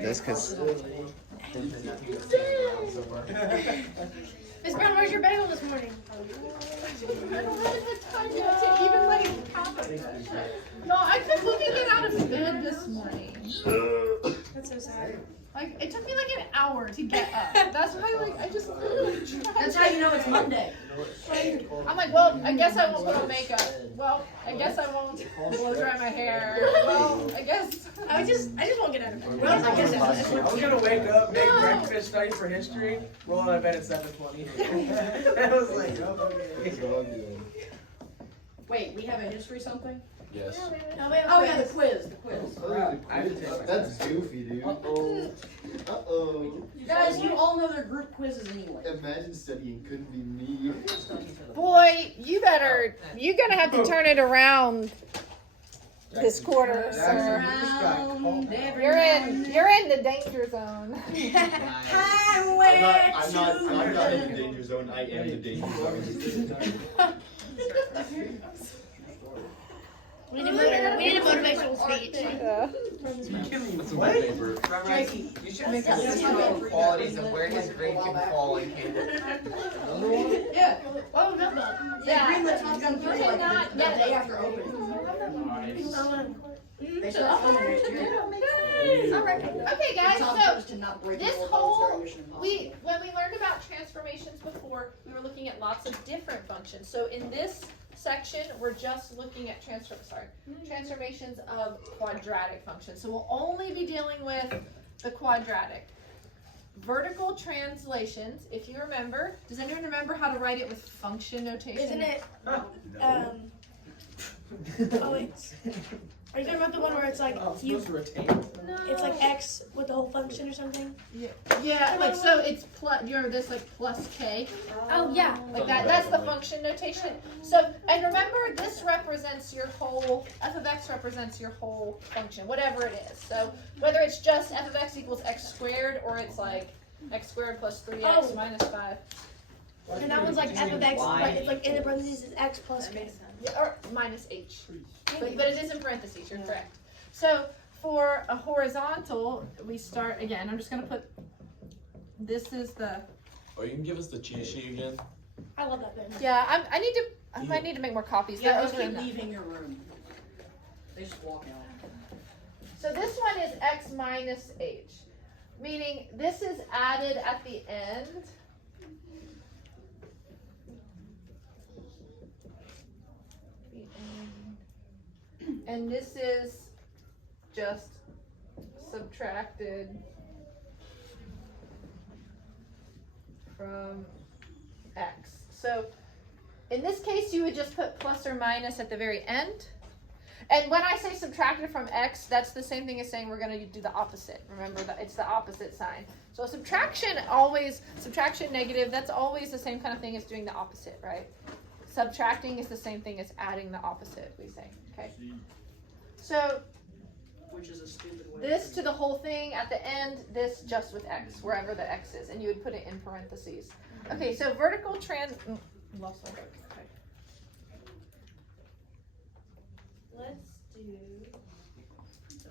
This because Miss Brown, where's your bagel this morning? I don't have the time yet to even like have it. No, I kept looking it out of bed this morning. That's so sad. Like it took me like an hour to get up. That's why like I just literally tried. That's how you know it's Monday. I'm like, well, I guess I won't put on makeup. Well, I guess I won't blow dry my hair. Well, I guess I just won't get out of bed. Well, I guess that's I was gonna wake up, make breakfast, study for history, roll out of bed at 7:20. I was like, oh, okay. Wait, we have a history something? yes. No, we have Oh yeah, the quiz. I did take That's goofy, dude. Uh-oh. Uh-oh. You guys, you all know their group quizzes anyway. Imagine studying couldn't be me. boy, you're gonna have to turn it around this quarter, sir. You're in the danger zone. Highway I'm not in the danger zone. I am the danger zone. We need a motivational speech. What? Tracy, You should make a list of qualities of where his grade can fall in Cambridge. yeah. Oh, no. Yeah. Green the Top Gun 3 like cannot the get day it. after opening. They start filming next year. Okay, guys. Tom So chose to not break this the rules whole during Mission Impossible. when we learned about transformations before, we were looking at lots of different functions. So in this section, we're just looking at transformations of quadratic functions. So we'll only be dealing with the quadratic. Vertical translations, if you remember, does anyone remember how to write it with function notation? Isn't it? Oh wait. Are you talking about the one where it's like you? It's like x with the whole function or something? Yeah, like so it's plus. You remember this like plus k? Oh yeah. Like that. That's the function notation. So and remember, this represents your whole. F of x represents your whole function, whatever it is. So whether it's just f of x equals x squared, or it's like x squared plus 3x minus 5. And that one's like f of x, but it's like in the parentheses is x plus k. Yeah, or minus h. But it is in parentheses, you're correct. So for a horizontal, we start again. I'm just going to put, this is the, Oh, you can give us the cheat sheet again? I love that pen. yeah, I might need to make more copies. Yeah, They're those over in keep the- leaving your room. They just walk out. So this one is x minus h, meaning this is added at the end. And this is just subtracted from x. So in this case, you would just put plus or minus at the very end. And when I say subtracted from x, that's the same thing as saying we're going to do the opposite. Remember that it's the opposite sign. So subtraction negative, that's always the same kind of thing as doing the opposite, right? Subtracting is the same thing as adding the opposite, we say, okay? So Which is a stupid way. this to the whole thing at the end, this just with x, wherever the x is, and you would put it in parentheses. Okay, so vertical lost my book. Okay. Let's do,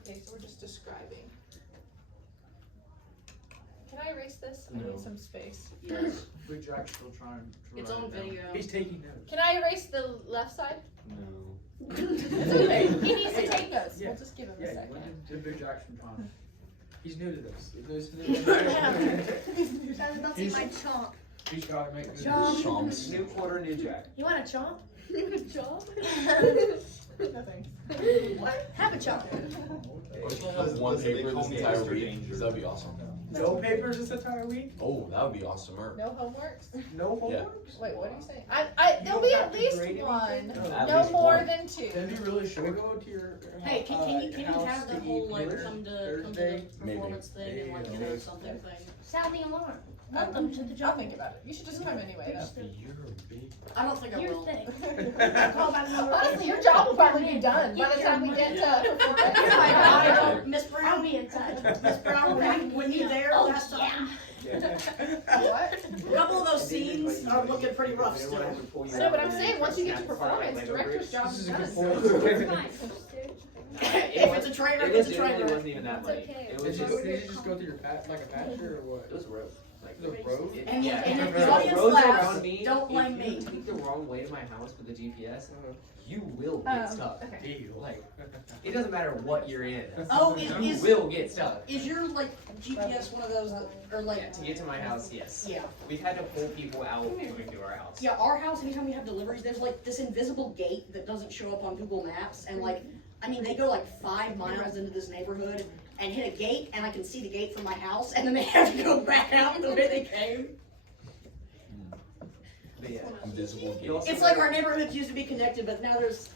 okay, so we're just describing. Can I erase this? I need some space. Yes. We're Jack's still trying to It's write on it down. video. He's taking notes. Can I erase the left side? No. It's okay. He needs to take notes. Yeah. We'll just give him a Yeah, second. when did Big Jackson come? He's new to this. Don't see my chomp. He's gotta make good Chomps. New quarter, new Jack. You want a chomp? You want a job? No thanks. What? Have a chomp. What if you have one paper this entire week? Because that'd be awesome. No papers this entire week? Oh, that would be awesomer. No homeworks? No Yeah. homeworks? Wait, what are you saying? There'll be at least one. At No least more one. than two. Then you really should we go to your Hey, can you house have the to whole eat like dinner come to Thursday? the performance thing and like you know something thing? Sound the alarm. Welcome to the I'll job. think about it. You should just come anyway, though. You're a big... I don't think I Your will. thing. Call back number. Honestly, your job will probably be done by the time we get to performance. Miss I'll Brown, be in touch. Miss Brown, when you there last time, What? a couple of those scenes are looking pretty rough still. No, but I'm saying once you get to performance, director's job This is is a done. good point. If it's a trainer, It it's was a genuinely trainer. wasn't even that muddy. It Did was you, just, did you just go through your like a pasture or what? it was road. Like, The road? And yeah. and if the the audience roads laughs, around me, don't blame if you me. take the wrong way to my house with the GPS, Uh, you will get stuck. Okay. deal. Like, it doesn't matter what you're in. Oh, You is will get stuck. your like GPS one of those that are like? Yeah, to get to my house, yes. Yeah. We've had to pull people out moving to our house. Yeah, our house, anytime we have deliveries, there's like this invisible gate that doesn't show up on Google Maps, and like, I mean, they go like 5 miles into this neighborhood and hit a gate, and I can see the gate from my house, and then they have to go back out the way they came. But yeah. Invisible You also It's like gotta- our neighborhoods used to be connected, but now there's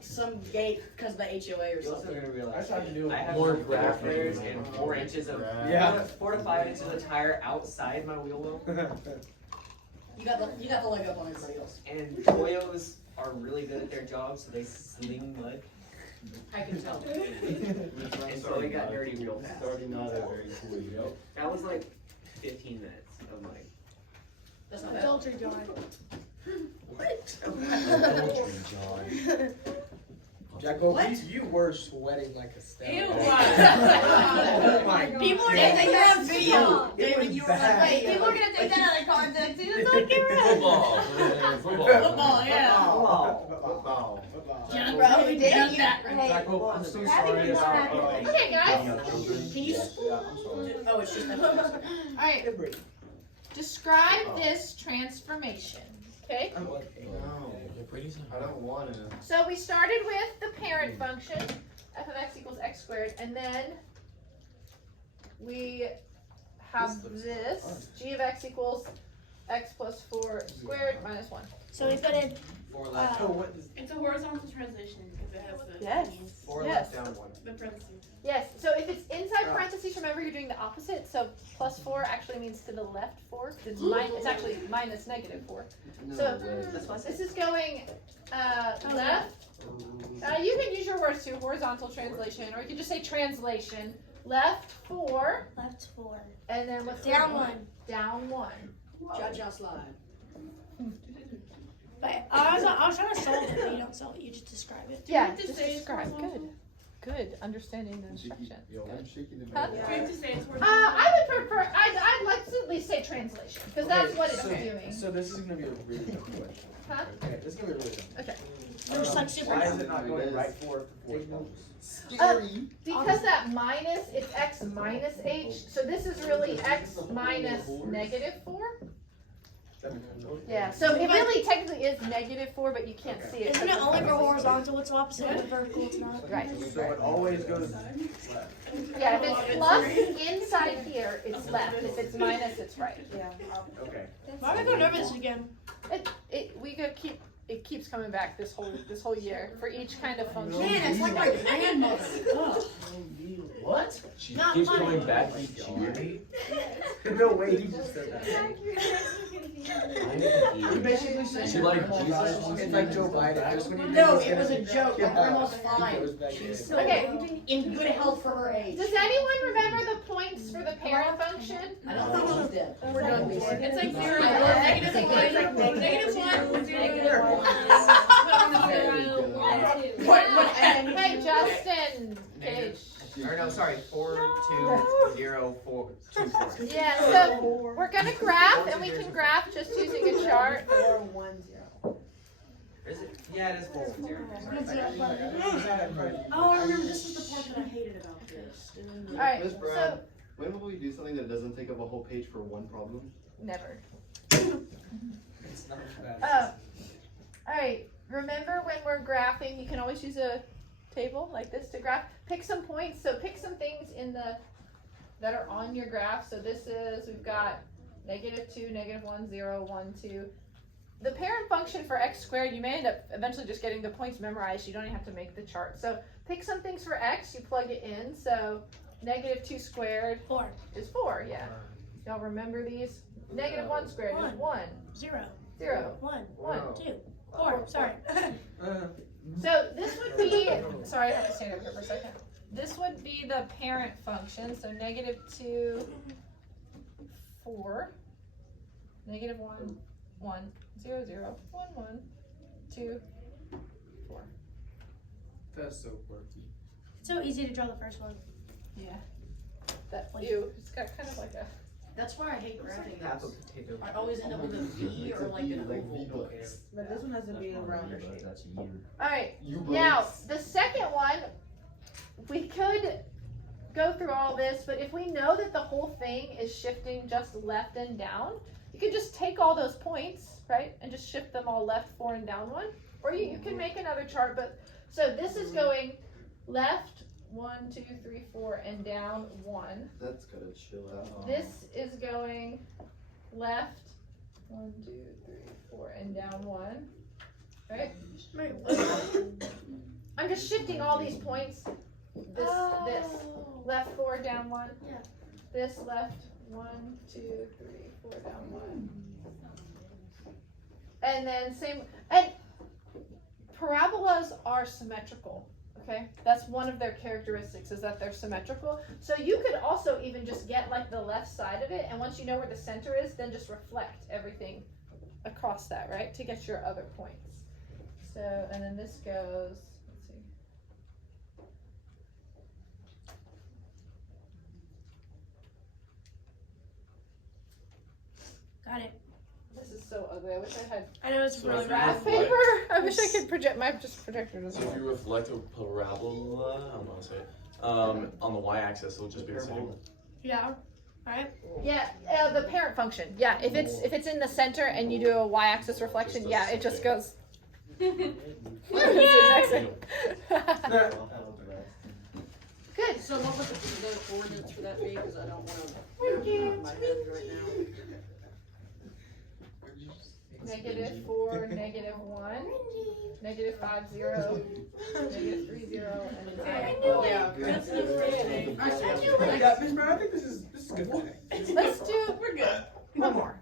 some gate because of the HOA or You're also something. gonna realize That's how you do it. I have More more graphers graphics. and 4 inches of Yeah. 4 to 5 inches of tire outside my wheel well. You got the leg up on everybody else. And Toyos are really good at their job, so they sling mud. I can tell. And so it got dirty real fast. Starting not a very cool, yep. That was like 15 minutes of like. That's not bad. Adultery, John. Adultery, John. Jack, well, What? you were sweating like a stag. Ew. Oh my People are God. gonna think that's video. It David, was you were bad. like, Wait, people are gonna take that out of context too. It's like Football. Football, yeah. Football. John, Bro, bro, you did did that. Jack, well, I'm so Happy sorry about Christmas. Okay, guys. Can you? Yeah, I'm sorry. Oh, it's just that. Alright, describe this transformation. Okay? I'm okay. No, I don't want to. So we started with the parent function, f of x equals x squared, and then we have this, g of x equals x plus 4 squared minus 1. So we put in, Four left. So what does It's a horizontal translation because it has the Yes. Four Yes. left down 1. the parentheses. Yes, so if it's inside parentheses, remember you're doing the opposite. So plus 4 actually means to the left 4. It's actually minus negative 4. So this is going left. You can use your words too, horizontal translation, or you can just say translation. Left 4, left 4. and then what's the Down other 1. Down 1. Cha-cha slide. But I was trying to solve it, but you don't solve it, you just describe it. Yeah, just just say it's describe. horizontal? Good. Good. Understanding the instructions. Yo, I'm shaking the Huh? bed. Do you have to say it's I would prefer, I'd like to at least say translation, because that's what it's doing. So this is gonna be a really tough question. Huh? Okay, this is gonna be really tough. Okay. There's like super. Why is it not going right forward for 4 Scary. Because that minus, it's x minus h, so this is really x minus negative 4. Yeah, so it really technically is negative 4, but you can't see it. Isn't it only for horizontal? It's opposite with vertical, it's not. Right. So it always goes left. Yeah, if it's plus inside here, it's left. If it's minus, it's right. Okay. Why am I going over this again? It keeps coming back this whole year for each kind of function. Man, it's like my grandmother. Ugh. What? She Not keeps funny. going back to cheer. No way, he just said that. You basically said She like Jesus. Jesus. It's like Joe Biden. Just when you No, think it was a it's joke. My Yeah. grandma's He fine. goes back She's in. Okay. in good health for her age. Does anyone remember the points for the parent function? I don't think she's dead. We're done. It's like 0, Yeah. negative 1, negative 1, 0, Negative 1. Put on the 0, 1, 2. Hey, Justin, Gage. Or no, sorry, 4, 2, 0, 4, 2, 4. Yeah, so we're gonna graph, and we can graph just using a chart. Is it? Yeah, it is 4, 0. Oh, I remember this was the part that I hated about this. All right, Miss Brown, so when will we do something that doesn't take up a whole page for one problem? never. It's not bad. All right, remember when we're graphing, you can always use a table like this to graph. Pick some points, so pick some things that are on your graph. So this is, we've got negative 2, negative 1, 0, 1, 2. The parent function for x squared, you may end up eventually just getting the points memorized. You don't even have to make the chart. So pick some things for x, you plug it in. So negative 2 squared 4. is 4, yeah. Y'all remember these? Negative 1 squared is 1, 0. 0, 1. 1. 2. 4. Sorry. So this would be, sorry, I have to stand up here for a second. This would be the parent function, so negative 2, 4, negative 1, 1, 0, 0, 1, 1, 2, 4. That's so quirky. It's so easy to draw the first one. Yeah. That view. It's got kind of like a. That's why I hate graphing Half a those. potato. I always end up with a V or like an oval. But this one has to be a rounder shape. Alright, You now both. the second one, we could go through all this, but if we know that the whole thing is shifting just left and down, you could just take all those points, right, and just shift them all left, 4, and down 1. Or you can make another chart, but so this is going left, 1, 2, 3, 4, and down 1. That's gotta chill out. This is going left, 1, 2, 3, 4, and down 1. Right? Wait, what? I'm just shifting all these points. This, this. Left 4, down 1. Yeah. This left 1, 2, 3, 4, down 1. And then same, and parabolas are symmetrical. Okay, that's one of their characteristics, is that they're symmetrical. So you could also even just get like the left side of it, and once you know where the center is, then just reflect everything across that, right, to get your other points. So, and then this goes, let's see. Got it. This is so ugly. I wish I had I know it's So really if you rough. graph paper. I wish I could project. My projector doesn't So if work. you reflect a parabola, I don't know how to say it, on the y-axis, it'll just be the same. Yeah. Right? Yeah, the parent function. Yeah, if it's in the center and you do a y-axis reflection, yeah, it just goes. Good. So what would the coordinates for that be? Because I don't want to in my head right now. -4, -1, -5, 0, -3, 0, and then Yeah. That's the first thing. I see. Yeah, Miss Brown, I think this is a good thing. let's do We're good. one more.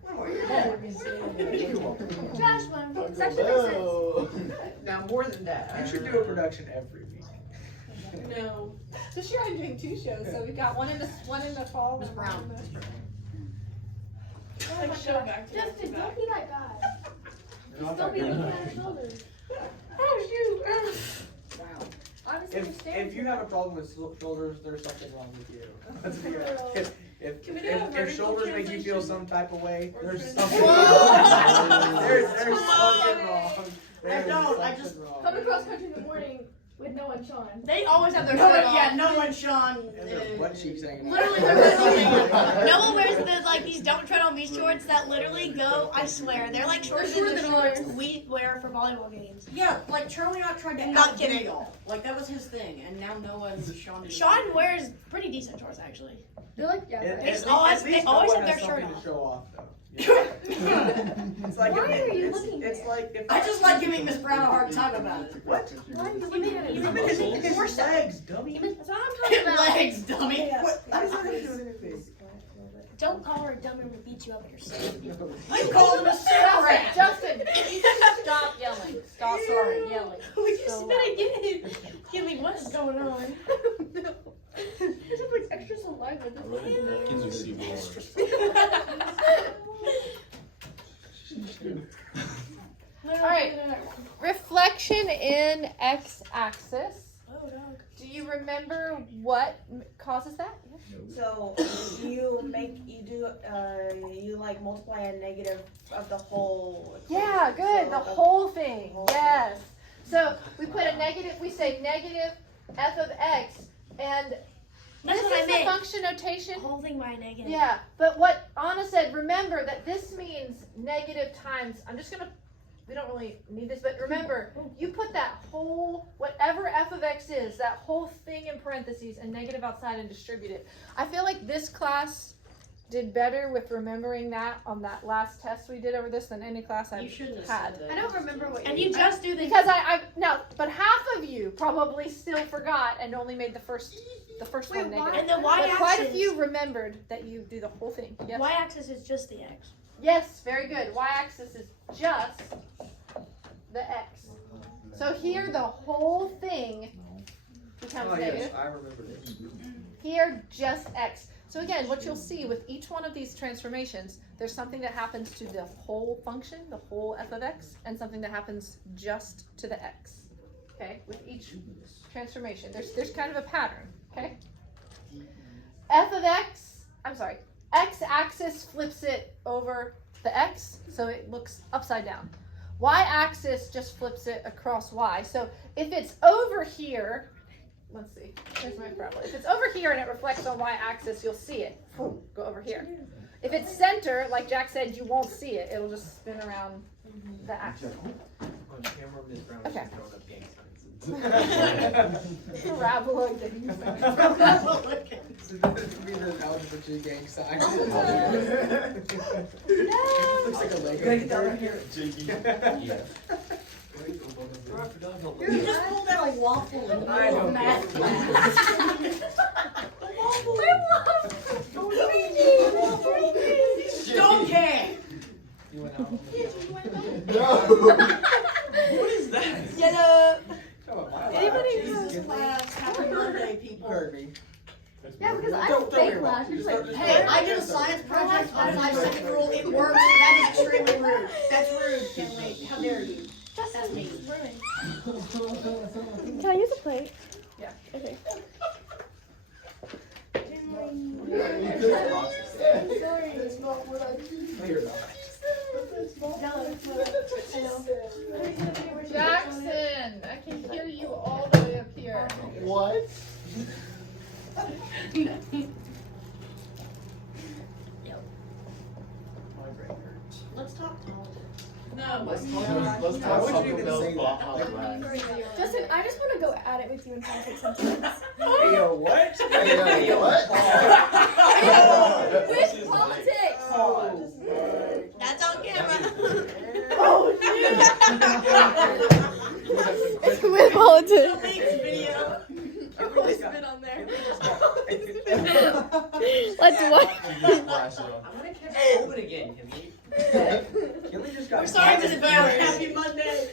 Josh, one. It's actually makes sense. Now more than that. You should do a production every week. No. This year I'm doing 2 shows, so we've got one in the fall Miss and one Brown. in the. Like show back to Justin, back. don't be that guy. Not Don't be that looking good. at her shoulders. Oh shoot. Wow. Honestly, If you have a problem with shoulders, there's something wrong with you. Let's be honest. Can we do a If vertical shoulders make you feel translation? some type of way, Or there's translation? something wrong. There's something wrong. There's don't, I something just wrong. Come across country in the morning with no one Sean. They always have their No, shirt on. yeah, no one, Sean. And their butt cheeks hanging out. Literally, they're no one wears the like these don't tread on me shorts that literally go. I swear, they're like shorter than the shorts we wear for volleyball games. Yeah, like Charlie and I tried to Not outdo kidding. y'all. Like that was his thing, and now no one. Sean. didn't. Sean wears pretty decent shorts actually. They're like, yeah. At right. least always- they no always one have has their shirt something on. to show off, though. It's like Why if, are you it's, looking it's there? like if I just like giving Miss Brown a hard time about it. What? Why are you looking at Your it? muscles. His legs, dummy. That's what I'm talking about. Legs, dummy. What? Why is that doing anything? Don't call her dumb and we'll beat you up yourself. You called him a cigarette. Justin, you can stop yelling. Stop yelling. We So just loud. did it again. Gilly, what is going on? There's like extra saliva. Napkins or seaweed. Alright. Reflection in x-axis. Oh, dog. Do you remember what causes that? So you like multiply a negative of the whole. Yeah, good. The whole thing. Yes. So we put a negative. We say negative f of x, and That's this what I is the meant. function notation. Holding my negative. Yeah, but what Anna said, remember that this means negative times. We don't really need this, but remember, you put that whole, whatever f of x is, that whole thing in parentheses and negative outside and distribute it. I feel like this class did better with remembering that on that last test we did over this than any class You I've shouldn't have had. said that. I don't remember what. And you just do this. Because but half of you probably still forgot and only made the first Wait, one why? negative. And the But y-axis. quite a few remembered that you do the whole thing. Yes. Y-axis is just the x. Yes, very good. Y-axis is just the x. So here the whole thing becomes Oh negative. yes, I remember this. Here just x. So again, what you'll see with each one of these transformations, there's something that happens to the whole function, the whole f of x, and something that happens just to the x. okay, with each transformation. There's kind of a pattern, okay? F of x, x-axis flips it over the x, so it looks upside down. Y-axis just flips it across y. So if it's over here, let's see, here's my parabola. If it's over here and it reflects on y-axis, you'll see it go over here. If it's center, like Jack said, you won't see it. It'll just spin around the axis. On camera, Miss Brown is Okay. just throwing up gang signs. Parabola gang sign. Be the algebra 2 gang sign. No. Looks like a Lego. Gotta get that right here. Yeah. You just pulled out a waffle in the I middle know. of math class. Don't care. You went out. What is that? Yellow. Anybody who's class, happy birthday, people. Heard me. Yeah, because I Don't fake worry about class. it. You're just Just like, don't- Hey, I did a science project on 5-second rule. It works. That is extremely rude. That's rude, Kinley. How dare you? That's me. Can I use a plate? Yeah. Okay. No, you're not. Jackson, I can hear you all the way up here. What? My brain hurts. Let's talk politics. No. Let's I talk wouldn't Taco even Bell's say that. Baja Justin, I just want to go at it with you in politics sometimes. Hey, yo, what? Hey, yo, what? With politics! Oh. That's on camera. Oh, With politics. video. Everybody's Spit on there. Let's watch. Flash it on. I'm gonna catch COVID again, Kimmy. Kimmy just got. We're sorry, Miss Bowers. Happy Monday.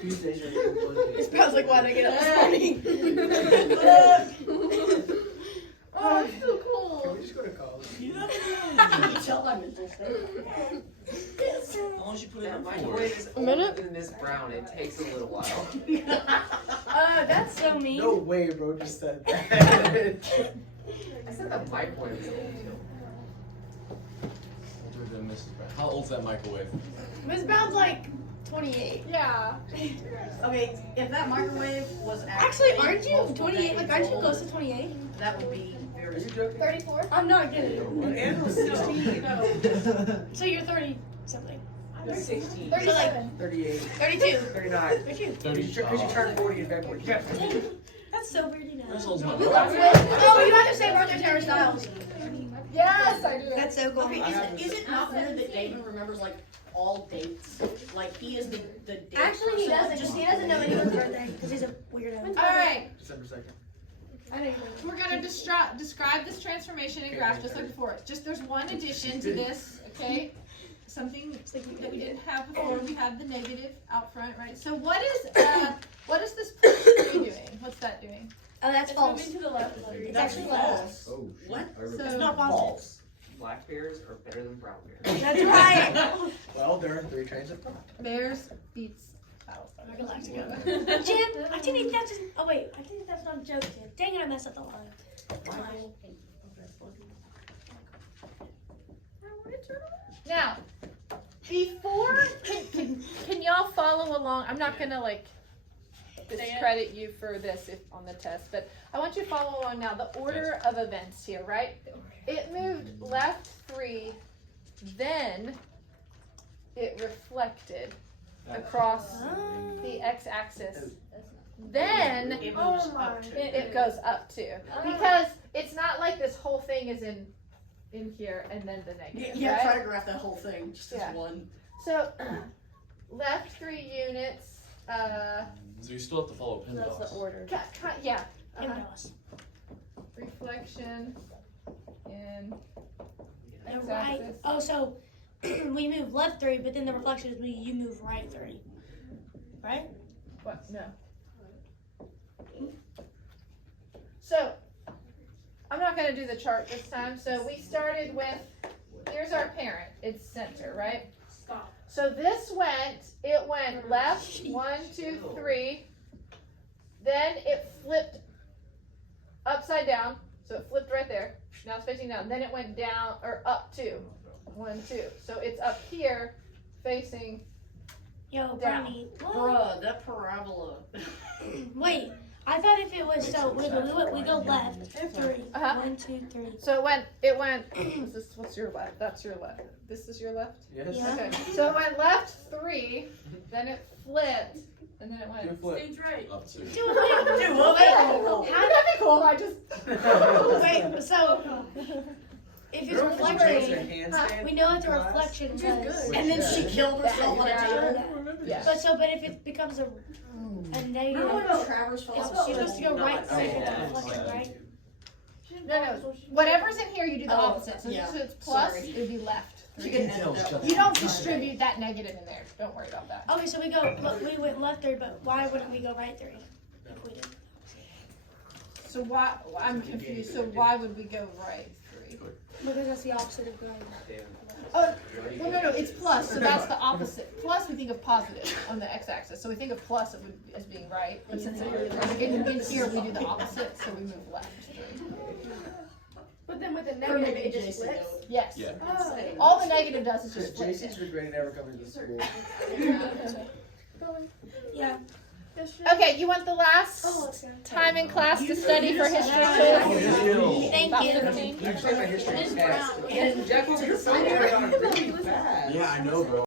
Tuesdays are good. It smells like why did I get up this morning? oh, it's so Can cold. we just go to college? You tell my mental state. How long did you put it in That for? microwave is A minute? older than Miss Brown. It takes a little while. Oh, that's so mean. No way, bro. Just said that. I said the microwave is old too. Older than Mrs. Brown. How old's that microwave? Miss Brown's like 28. Yeah. Okay, if that microwave was Actually, aren't you multiple 28? Like, decades aren't you old, close to 28? That would be Are very. you joking? 34? I'm not kidding. When Anna was 16, So you're 30 something. 16. 37. 38, 32. 39. 32. 30. Because you turned 40 in February. Yeah. That's so weird, you know. That's old as my Oh, brother. you have to say birthday Terror Styles. Yes, I do. That's so cool. Okay, is it not weird that David remembers like all dates? Like he is the date Actually, he person? doesn't. Just he doesn't know anyone's birthday because he's a weirdo. All right. December 2nd. We're gonna describe this transformation in graph just like before. Just there's one addition to this, okay? Something that we didn't have before. We have the negative out front, right? So what is this plus 3 doing? What's that doing? Oh, that's false. Moving to the left. It's actually false. Oh, shoot. What? I remember. It's So not false. Black bears are better than brown bears. That's right. Well, there are 3 trains of thought. Bears beats cows. Jim, I think that's just. Oh wait, I think that's not a joke, Jim. Dang it, I messed up the line. Now, before can y'all follow along? I'm not gonna like discredit you for this if on the test, but I want you to follow along now. The order of events here, right? It moved left 3, then it reflected across the x-axis. Then It moves up to. it goes up too, because it's not like this whole thing is in here and then the negative, Yeah, right? try to graph that whole thing just Yeah. as one. So left 3 units. So you still have to follow PEMDAS. order. Yeah. PEMDAS. Reflection in The right. x-axis. Oh, so we move left 3, but then the reflection is you move right 3. Right? What? No. So I'm not going to do the chart this time. So we started with, here's our parent. It's center, right? Stop. So it went left, 1, 2, 3. Then it flipped upside down. So it flipped right there. Now it's facing down. Then it went down, or up 2. 1, 2. So it's up here, facing. Yo, Down. Bernie. What? Bruh, that parabola. Wait, I thought if it was so we go left 3. Uh-huh. 1, 2, 3. So it went. What's your left? That's your left. This is your left. Yes. Yeah. Okay. So it went left 3. Then it flipped, and then it went. Good flip. Stage right. Up to. Wait, How did that be cool? I just. wait, so if it's Remember when she changed her reflection, handstand we know what the class? reflection Which is does. good. And then she killed herself on a table. Yeah. But if it becomes a negative, Remember when Travers fell it's off? supposed to go right Oh, side of the yeah. reflection, right? No. Whatever's in here, you do the Oh, opposite. So yeah. since it's plus, Sorry. it would be left. She can edit that. You don't distribute that negative in there. Don't worry about that. Okay, so we went left 3, but why wouldn't we go right 3? If we did. So why? I'm confused. So why would we go right 3? Because that's the opposite of going. Oh, well, no, it's plus. So that's the opposite. Plus, we think of positive on the x-axis. So we think of plus as being right. But since in here we do the opposite, so we move left 3. But then with the Or negative, maybe it just Jason flips. though. Yes. Yeah. Oh. All the negative does is just flip JC's regretting ever coming to school. Yeah. Okay, you want the last time in class to study for history too? Thank About you. 15? Actually, my history Miss test. Brown. Jackie took so long on really fast. Yeah, I know, bro.